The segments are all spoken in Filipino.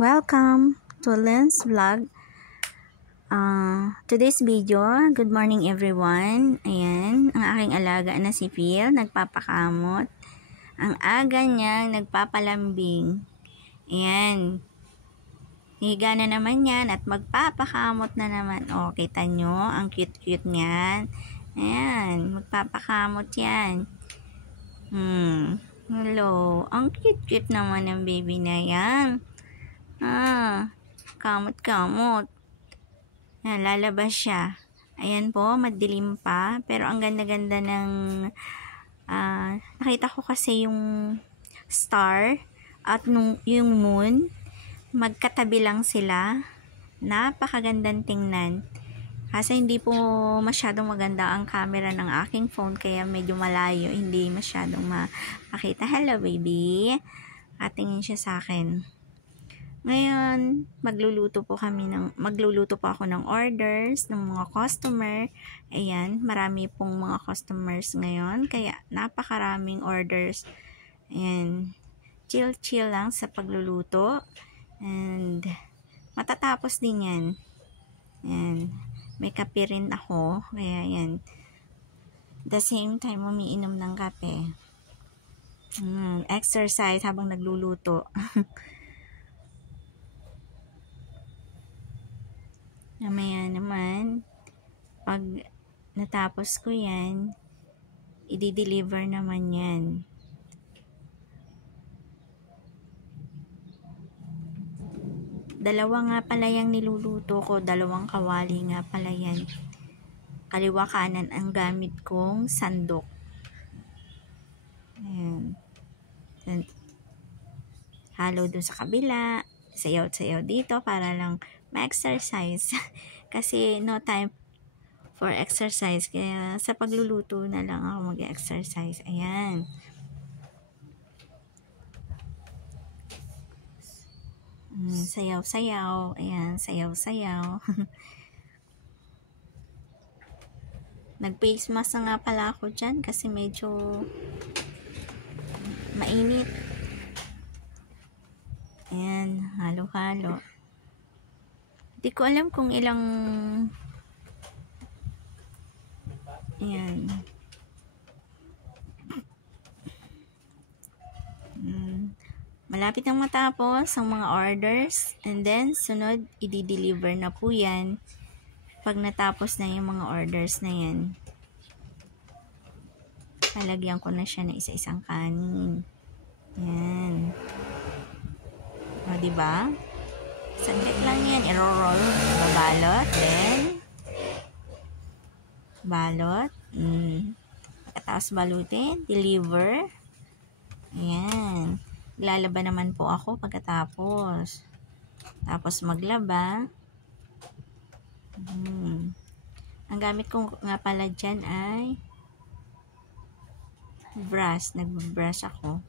Welcome to Lens Vlog. Today's video, good morning everyone. Ayan, ang aking alaga na si Phil, nagpapakamot. Ang aga niyang nagpapalambing. Ayan, higa na naman yan at magpapakamot na naman. O, kita nyo, ang cute-cute niyan. Ayan, magpapakamot yan. Hello, ang cute-cute naman ng baby na yan. Kamot-kamot. Lalabas siya. Ayan po, madilim pa. Pero ang ganda-ganda ng nakita ko kasi yung star at yung moon. Magkatabi lang sila. Napakagandang tingnan. Kasi hindi po masyadong maganda ang camera ng aking phone. Kaya medyo malayo. Hindi masyadong makita. Hello baby. Tingin siya sa akin. Ngayon, magluluto po ako ng orders ng mga customer. Ayan, marami pong mga customers ngayon, kaya napakaraming orders. Ayan, chill lang sa pagluluto. And matatapos din yan. Ayan, may kape rin ako, kaya yan. The same time, umiinom ng kape. Exercise habang nagluluto. Mamaya naman, pag natapos ko yan, i-deliver naman yan. Dalawa nga pala yung niluluto ko, dalawang kawali nga pala yan. Kaliwa kanan ang gamit kong sandok. Ayan. Halo dun sa kabila, sayaw-sayaw dito para lang ma-exercise. Kasi no time for exercise. Kaya sa pagluluto na lang ako mag-exercise. Ayan. Sayaw-sayaw. Ayan, sayaw-sayaw. Nag-face mask na nga pala ako dyan kasi medyo mainit. Ayan, halo-halo. Di ko alam kung ilang ayan. Malapit nang matapos ang mga orders and then sunod i-deliver na po yan pag natapos na yung mga orders na yan. Lalagyan ko na siya ng isa-isang kanin. Ayan. O, diba? Saglit lang yan. I-roll. Babalot. Then, balot. Pagkatapos balutin. Deliver. Ayan. Lalaba naman po ako pagkatapos. Tapos maglaba. Ang gamit ko nga pala dyan ay brush. Nag-brush ako.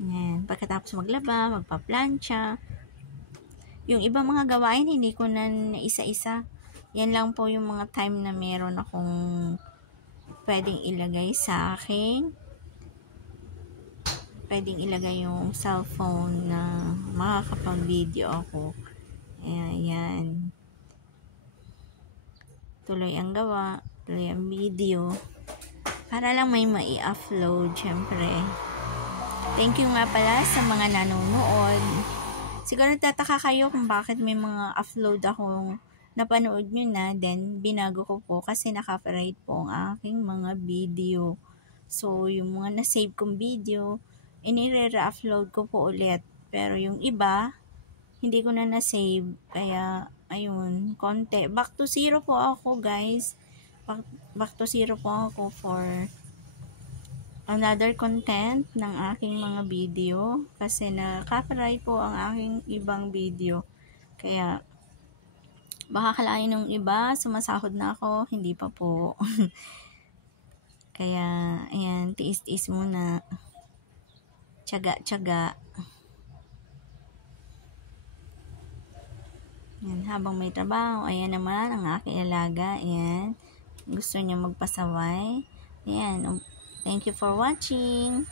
Ayan. Pagkatapos maglaba, magpa-plancha. Yung ibang mga gawain, hindi ko na isa-isa. Yan lang po yung mga time na meron akong pwedeng ilagay sa akin. Pwedeng ilagay yung cellphone na makakapag-video ako. Ayan. Tuloy ang gawa. Tuloy ang video. Para lang may mai-upload, syempre. Thank you nga pala sa mga nanonood. Siguro tataka kayo kung bakit may mga upload akong napanood nyo na, then binago ko po kasi naka-copyright po ang aking mga video. So, yung mga na-save kong video, inire-upload ko po ulit. Pero yung iba, hindi ko na na-save. Kaya, ayun, konti. Back to zero po ako, guys. Back to zero po ako for another content ng aking mga video kasi na-copyright po ang aking ibang video. Kaya baka kalain ng iba, sumasahod na ako, hindi pa po. Kaya ayan, tiis-tiis muna. Tiyaga-tiyaga. Ayan, habang may trabaho, ayan naman ang aking alaga. Ayan, gusto niya magpasaway. Ayan, Thank you for watching.